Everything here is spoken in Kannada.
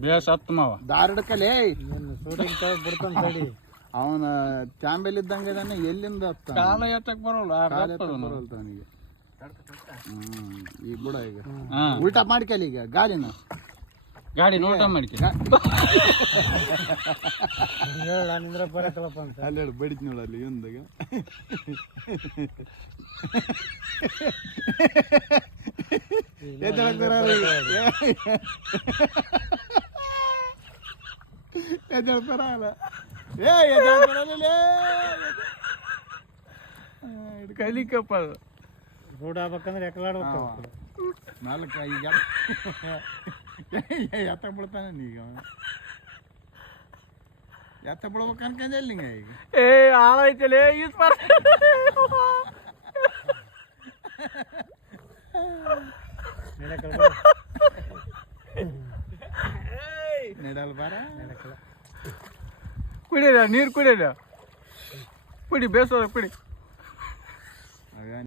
ಬೇಸ್ ಹತ್ತು ಮಾವ ದಾರಡ್ಕಲೇ ಅವನ ಚಾಂಬೆಲ್ ಇದ್ದಂಗೆ ಇದಾನೆ ಎಲ್ಲಿಂದ ಕಾಲ ಎತ್ತಕ್ ಬರೋಲ್ಲ ಅವನಿಗೆ ಈಗ ಬಿಡ ಈಗ ಉಲ್ಟಾ ಮಾಡ್ಕಲಿ ಈಗ ಗಾಡಿನ ಗಾಡಿ ನೋಟ ಮಾಡ್ಕಿ ಅಲ್ಲಿ ಹೇಳಿ ಬಡಿತ್ ನೋಡ ಅಲ್ಲಿ ಒಂದಾಗ ಬರಲ್ಲ ಕಲಿಕಪ್ಪ ರೋಡ್ ಆಗ್ಬೇಕಂದ್ರೆ ಎಕಲಾಡ್ಬೇಕು ನಾಲ್ಕು ಈಗ ಎತ್ತ ಬಿಡ್ತಾನೆ ಈಗ ಎತ್ತ ಬಿಡ್ಬೇಕು ಅನ್ಕಂದೆ ಈಗ ಏ ಹಾಳಾಯ್ತಲೇ ಯೂಸ್ ಮಾಡ ನೆಡಲ್ ಬಾರ ಕುಡಿಯಲ್ಲ ನೀರು ಕುಡಿಯಲ್ಲ ಕುಡಿ ಬೇಸೋದ ಕುಡಿ